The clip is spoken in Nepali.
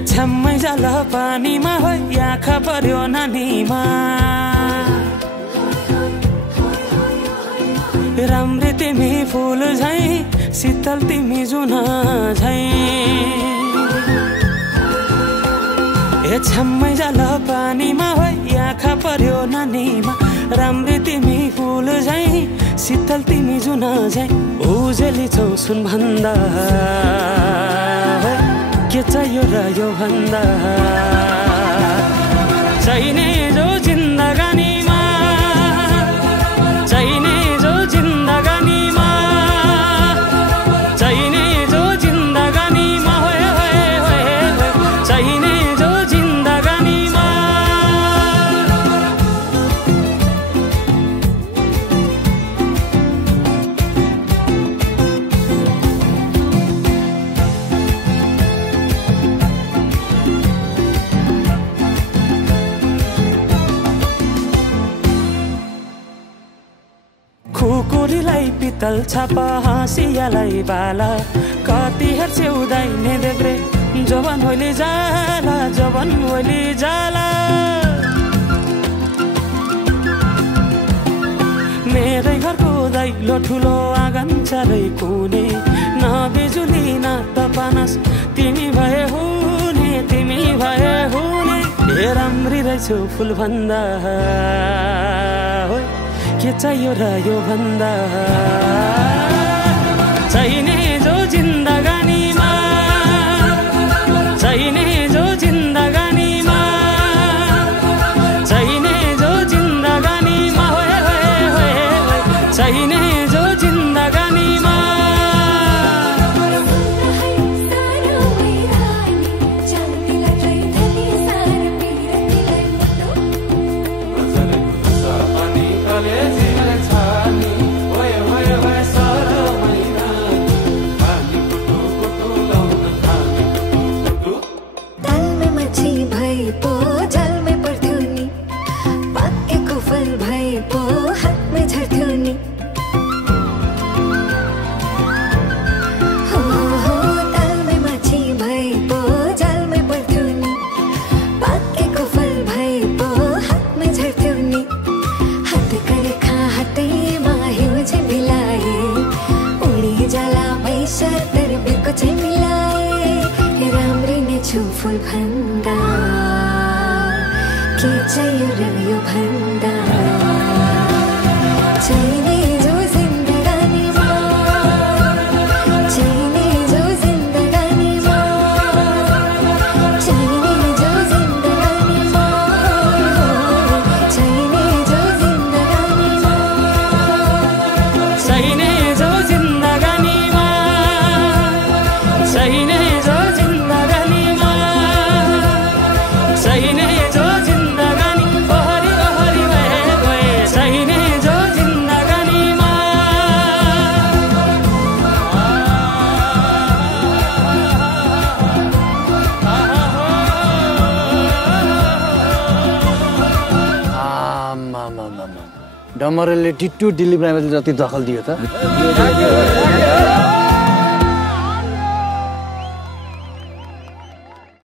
छम्मै जाल पानीमा हो आँखा पर्यो नानीमा राम्री तिमी फुल झै शीतल तिमी जुन झै छम्मै जाल पानीमा हो आँखा पर्यो नानीमा राम्री तिमी फुल झै शीतल तिमी जुन झै उजेली छौ सुन भन्दा के चाहियो र यो भन्दा चाहिने जो जिन्दगानीमा चाहिने जो जिन्दगानीमा चाहिने जो जिन्दगानीमा चाहिने जो जिन्दगानीमा खुकुरीलाई पितल छापा हाँसियालाई बाला कति हेर्छे उदाइने देब्रे जवान होली जाला जवान होली जाला मेरै घरको दैलो ठुलो आँगन चारै कुने न बिजुली न त पानस तिमी भए हुने तिमी भए हुने हे राम्री रहेछौ फुल भन्दा के चाहियो र यो भन्दा चाहिने जो जिन्दगानीमा चाहिने जो जिन्दगानीमा चाहिने जो जिन्दगानीमा चाहिने जो जिन्दगानीमा फुल भन्दा के चाहियो र यो भन्दा चाहिने जो जिन्दगानीमा चाहिने जो जिन्दगानीमा चाहिने जो जिन्दगानीमा चाहिने जो जिन्दगानीमा चाहिने जो जिन्दगानीमा चाहिने जो चाहिने जो जिन्दगानी ओहरी ओहरी भए चाहिने जो जिन्दगानीमा डमरेलले टिट्टु दिलीप राईले जति दखल दियो त